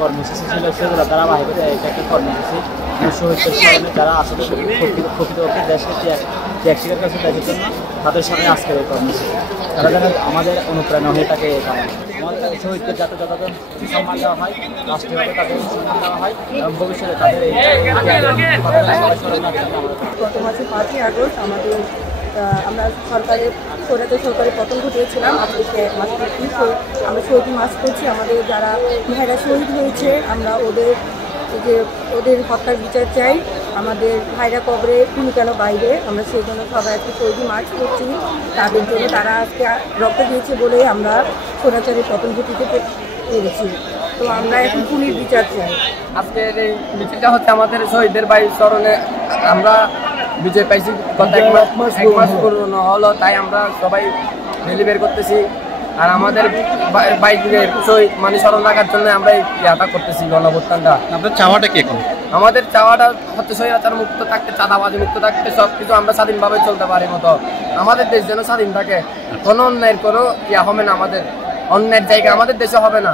কর্মসূচি ছিল সেগুলো তারা বাহির এটা একটা কর্মসূচি শহীদদের স্মরণে যারা আসলে প্রকৃতপক্ষে দেশকে ত্যাগ স্বীকার করেছে দেশের জন্য তাদের সামনে আজকের এই কর্মসূচি তারা যেন আমাদের অনুপ্রেরণা হয়ে থাকে কারণ আমাদের শহীদদের যাতে যথাযথ সম্মান দেওয়া হয় রাষ্ট্রীয়ভাবে তাদের সম্মান দেওয়া হয় এবং ভবিষ্যতে তাদের এই গত মাসে 5ই আগস্ট আমরা সরকারের পতন ঘটিয়েছিলাম আজকে 1 মাস পূর্তি। তো আমরা শহীদ মাস করছি আমাদের যারা ভাইরা শহীদ হয়েছে আমরা ওদের হত্যার বিচার চাই। আমাদের ভাইরা কবরে খুনি কেন বাইরে আমরা সেই জন্য সবাই আজকে শহীদ মার্চ করছি তাদের জন্য। তারা আজকে রক্ত দিয়েছে বলে আমরা স্বৈরাচারের পতন ঘটিতে পেরেছি। তো আমরা এখন খুনির বিচার চাই। আজকের এই মিছিলটা হচ্ছে আমাদের শহীদদের বাড়ির স্মরণে আমরা বিজয় পাইছি গত 1 মাস পূর্ণ হলো, তাই আমরা সবাই রেলি বের করতেছি। আর আমাদের বাইকের শহীদ মানে স্মরণ রাখার জন্য আমরা এই ইয়াটা করতেছি গণঅভ্যুত্থানটা। আপনার চাওয়াটা কি এখন? আমাদের চাওয়াটা হচ্ছে স্বৈরাচার মুক্ত থাকতে, চাঁদাবাজি মুক্ত থাকতে, সব কিছু আমরা স্বাধীনভাবে চলতে পারি মতো আমাদের দেশ যেন স্বাধীন থাকে। কোনো অন্যায়ের কোনো ইয়া হবে না, আমাদের অন্যের জায়গা আমাদের দেশে হবে না।